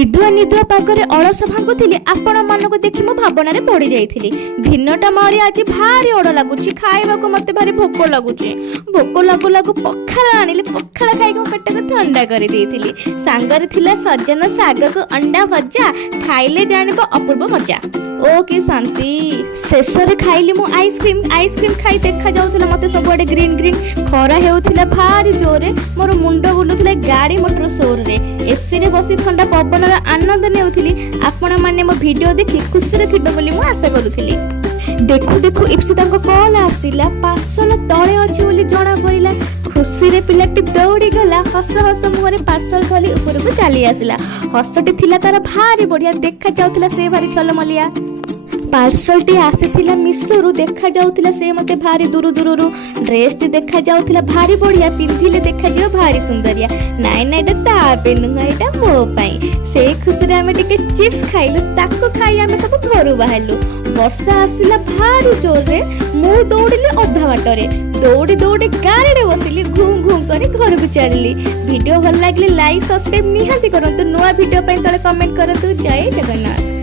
निदुआ निदुआ पागरे अलस भांगुली आपण मानक देखि मो भावना रे पड़ी जाइथिली। दिनटा मोर आज भारी ओड लागुची, खाइबाको मते भारी भोक लागुची। भोक लागु लागु पखाळ आनिली, पखाळ खाइ को पेट को ठंडा कर देइथिली। सांगरे थिला सजन साग को अंडा भजा, खाइले जानिबो अपूर्व मजा। ओ की शांति। शेषरे खाइली मु आइसक्रीम, आइसक्रीम खाई देखा जाउथिला मते सबुआडे ग्रीन ग्रीन। खरा हेउथिला भारी जोरे, मोर मुंड बुलुथिला गाड़ी मोटर शोर रे। एसी रे बसी ठंडा पवन रा आनंद नेउथिली। आपण माने मो वीडियो देखि खुशी रे थिबे बोली मु आशा करूथिली। देखु देखु इप्सिता को कॉल आसिला, पार्सल तळे अछि बोली जणा पड़िला। खुशी रे पिलाटी दौड़ी गला, हस हस मुहरे पार्सल धली ऊपर को चली आसिला। हसटी थिला तार भारी बढ़िया, देखा जाउथिला से भारी छलमलिया। पार्सल टी आसीथिला मिसोरु, देखा जाउथिला से मते भारी दूर दूररु। ड्रेस टी देखा जाउथिला भारी बढ़िया, पिंधिले देखा जियो भारी सुंदरिया। नाइ नाइ एटा तापे नुहा, एटा मो पई। से खुशी रे आमे टिके चिप्स खाइलु, ताको खाइ आमे सब घरु बाहरलु। वर्षा आसिला भारी जोर रे, मु दौड़िली अधा बाटरे। दौड़ी दौड़ी गाड़ी रे बसिली, घूम घूम करी घर को चलली। वीडियो भल लागले लाइक सब्सक्राइब निहाती करंतु। नुआ वीडियो पई तले कमेंट करंतु। जय जगन्नाथ।